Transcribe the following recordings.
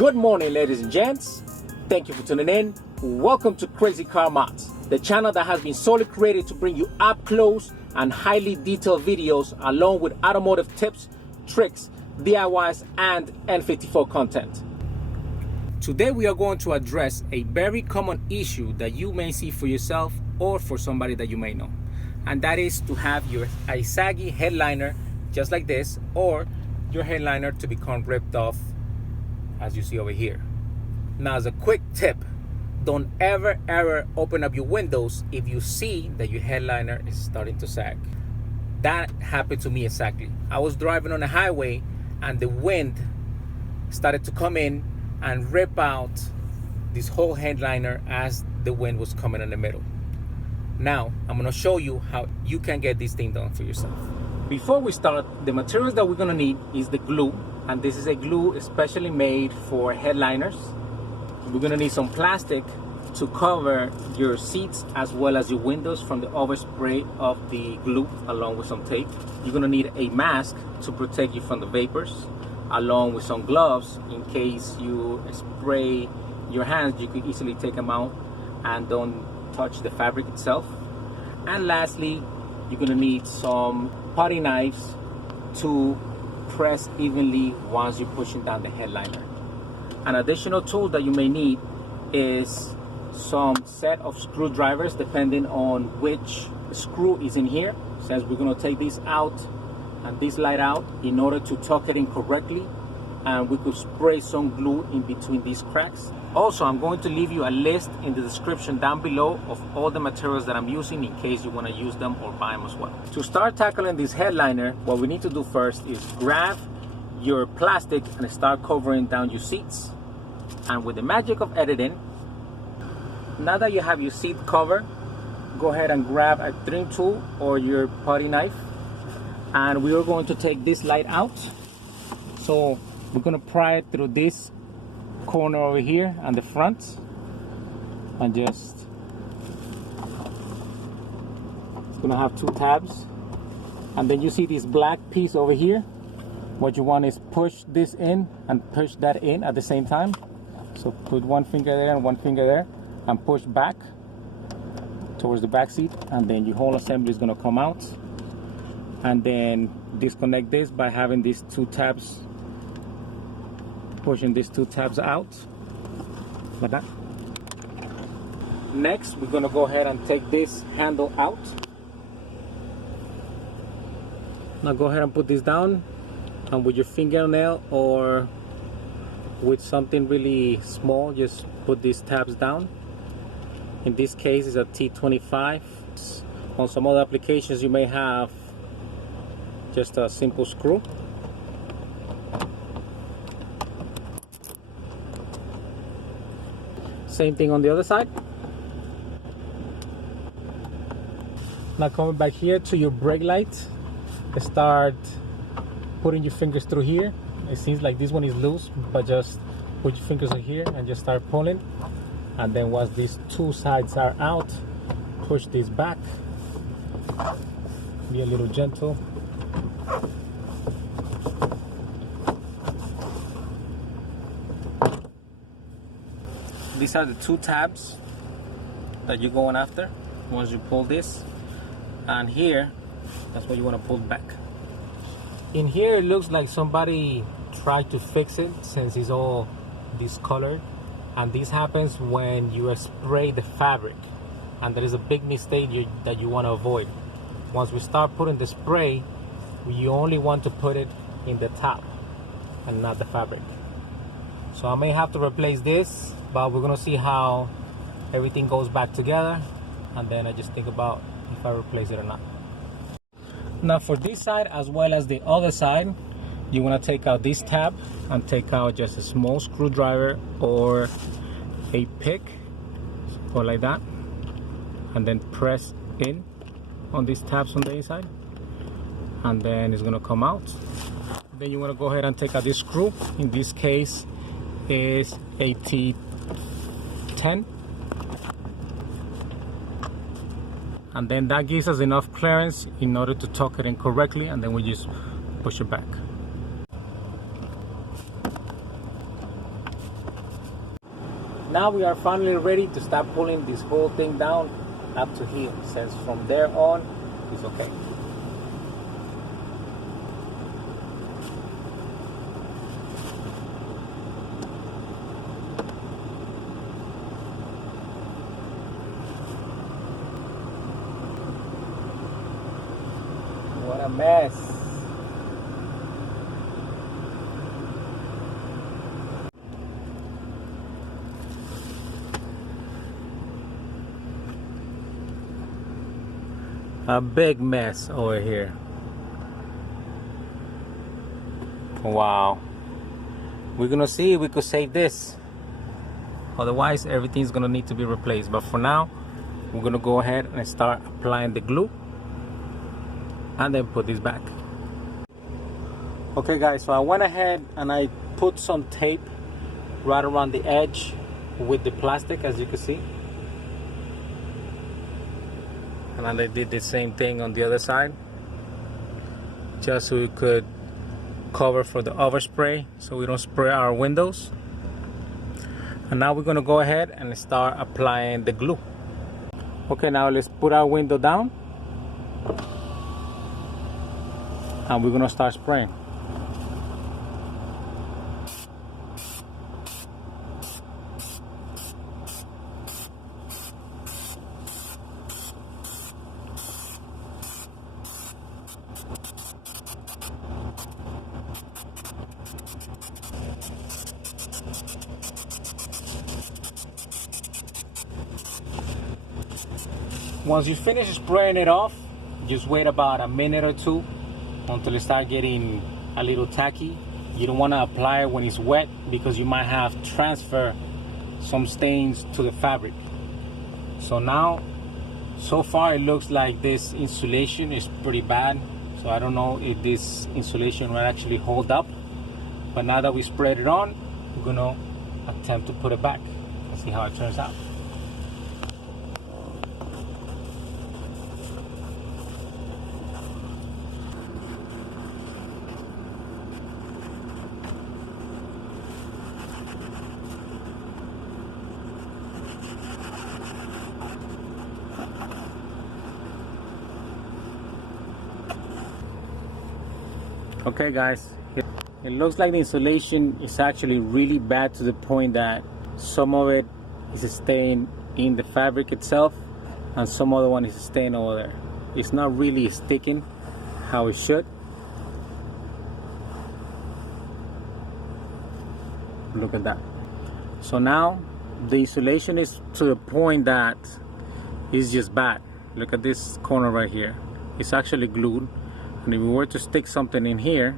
Good morning, ladies and gents. Thank you for tuning in. Welcome to Crazy Car Mods, the channel that has been solely created to bring you up close and highly detailed videos along with automotive tips, tricks, DIYs, and N54 content. Today we are going to address a very common issue that you may see for yourself or for somebody that you may know. And that is to have a saggy headliner just like this, or your headliner to become ripped off as you see over here. Now, as a quick tip, don't ever open up your windows if you see that your headliner is starting to sag. That happened to me exactly. I was driving on a highway and the wind started to come in and rip out this whole headliner as the wind was coming in the middle. Now, I'm gonna show you how you can get this thing done for yourself. Before we start, the materials that we're gonna need is the glue, and this is a glue especially made for headliners. We're gonna need some plastic to cover your seats as well as your windows from the overspray of the glue, along with some tape. You're gonna need a mask to protect you from the vapors, along with some gloves in case you spray your hands. You could easily take them out and don't touch the fabric itself. And lastly, you're gonna need some putty knives to press evenly once you're pushing down the headliner. An additional tool that you may need is some set of screwdrivers depending on which screw is in here, since we're going to take this out and this light out in order to tuck it in correctly, and we could spray some glue in between these cracks. Also, I'm going to leave you a list in the description down below of all the materials that I'm using in case you want to use them or buy them as well. To start tackling this headliner, what we need to do first is grab your plastic and start covering down your seats. And with the magic of editing, now that you have your seat covered, go ahead and grab a trim tool or your putty knife, and we are going to take this light out. So we're going to pry it through this corner over here on the front, and just, it's going to have two tabs, and then you see this black piece over here. What you want is push this in and push that in at the same time. So put one finger there and one finger there and push back towards the back seat, and then your whole assembly is going to come out. And then disconnect this by having these two tabs, pushing these two tabs out like that. Next, we're going to go ahead and take this handle out. Now go ahead and put this down, and with your fingernail or with something really small, just put these tabs down. In this case, it's a T25. On some other applications, you may have just a simple screw. Same thing on the other side. Now coming back here to your brake light, start putting your fingers through here. It seems like this one is loose, but just put your fingers in here and just start pulling. And then once these two sides are out, push this back. Be a little gentle. These are the two tabs that you're going after once you pull this, and here, that's what you want to pull back. In here, it looks like somebody tried to fix it since it's all discolored, and this happens when you spray the fabric, and there is a big mistake that you want to avoid. Once we start putting the spray, you only want to put it in the top and not the fabric. So I may have to replace this, but we're gonna see how everything goes back together, and then I just think about if I replace it or not. Now for this side as well as the other side, you want to take out this tab and take out just a small screwdriver or a pick, go like that, and then press in on these tabs on the inside, and then it's going to come out. Then you want to go ahead and take out this screw. In this case is a T10, and then that gives us enough clearance in order to tuck it in correctly, and then we just push it back. Now we are finally ready to start pulling this whole thing down up to here. Since from there on, it's okay. What a mess. A big mess over here. Wow. We're gonna see if we could save this. Otherwise, everything's gonna need to be replaced. But for now, we're gonna go ahead and start applying the glue and then put this back. Okay guys, so I went ahead and I put some tape right around the edge with the plastic, as you can see. And then I did the same thing on the other side, just so we could cover for the overspray so we don't spray our windows. And now we're gonna go ahead and start applying the glue. Okay, now let's put our window down and we're gonna start spraying. Once you finish spraying it off, just wait about a minute or two until it starts getting a little tacky. You don't want to apply it when it's wet because you might have transfer some stains to the fabric. So now, so far it looks like this insulation is pretty bad. So I don't know if this insulation will actually hold up. But now that we sprayed it on, we're gonna attempt to put it back and see how it turns out. Okay guys, it looks like the insulation is actually really bad to the point that some of it is staying in the fabric itself and some other one is staying over there. It's not really sticking how it should. Look at that. So now the insulation is to the point that it's just bad. Look at this corner right here. It's actually glued. And if we were to stick something in here,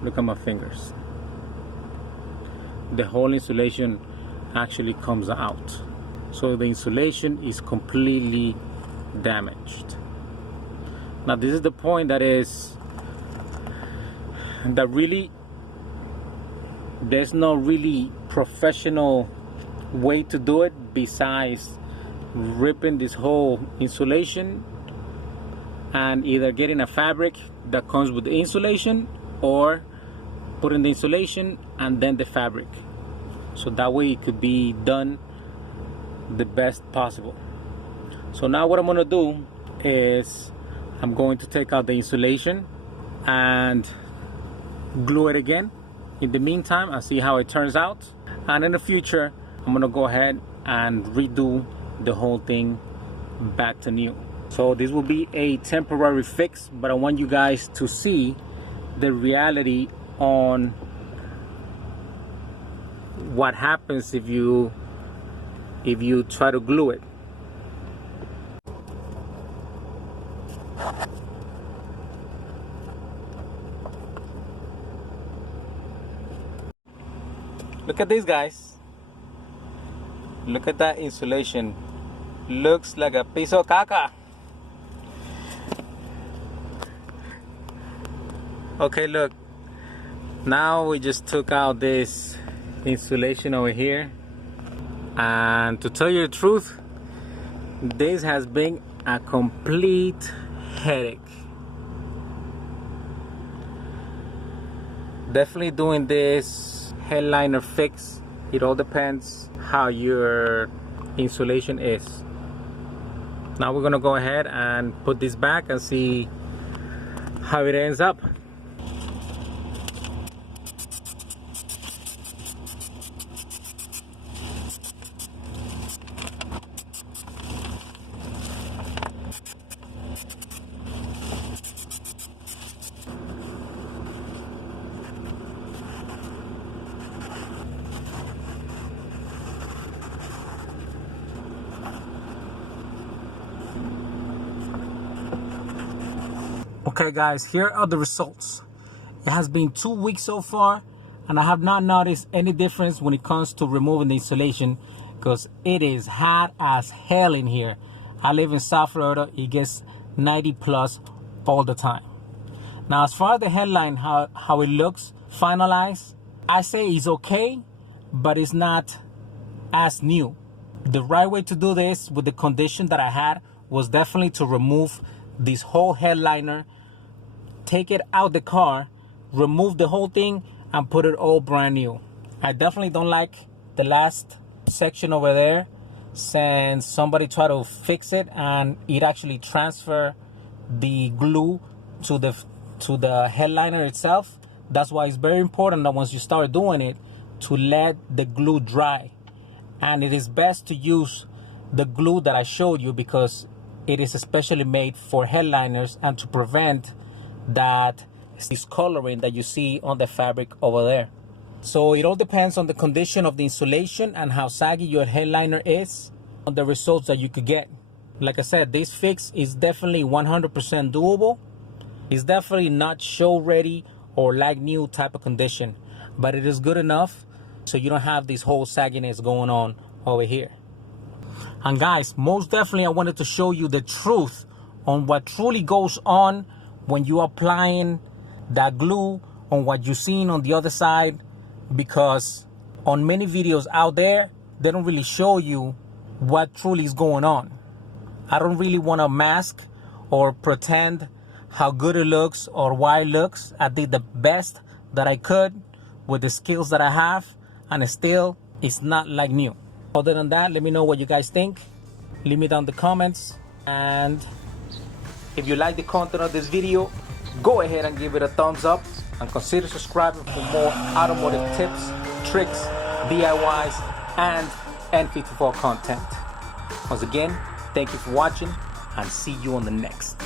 look at my fingers. The whole insulation actually comes out. So the insulation is completely damaged. Now this is the point that really there's no really professional way to do it besides ripping this whole insulation and either getting a fabric that comes with the insulation or putting the insulation and then the fabric. So that way it could be done the best possible. So now what I'm gonna do is I'm going to take out the insulation and glue it again. In the meantime, I'll see how it turns out. And in the future, I'm gonna go ahead and redo the whole thing back to new. So this will be a temporary fix, but I want you guys to see the reality on what happens if you try to glue it. Look at this, guys. Look at that insulation. Looks like a piece of caca. Okay, look, now we just took out this insulation over here, and to tell you the truth, this has been a complete headache. Definitely doing this headliner fix It all depends how your insulation is. Now we're gonna go ahead and put this back and see how it ends up. Okay guys, here are the results. It has been 2 weeks so far, and I have not noticed any difference when it comes to removing the insulation, because it is hot as hell in here. I live in South Florida. It gets 90 plus all the time. Now as far as the headline, how it looks finalized, I say it's okay, but it's not as new. The right way to do this with the condition that I had was definitely to remove this whole headliner, take it out the car, remove the whole thing, and put it all brand new. I definitely don't like the last section over there, since somebody tried to fix it and it actually transferred the glue to the headliner itself. That's why it's very important that once you start doing it, to let the glue dry. And it is best to use the glue that I showed you, because it is especially made for headliners and to prevent that discoloring that you see on the fabric over there. So it all depends on the condition of the insulation and how saggy your headliner is, on the results that you could get. Like I said, this fix is definitely 100% doable. It's definitely not show ready or like new type of condition, but it is good enough so you don't have this whole sagginess going on over here. And guys, most definitely I wanted to show you the truth on what truly goes on when you're applying that glue on what you're seeing on the other side, because on many videos out there, they don't really show you what truly is going on. I don't really want to mask or pretend how good it looks or why it looks. I did the best that I could with the skills that I have, and still it's not like new. Other than that, let me know what you guys think. Leave me down the comments, and if you like the content of this video, go ahead and give it a thumbs up, and consider subscribing for more automotive tips, tricks, DIYs, and N54 content. Once again, thank you for watching, and see you on the next.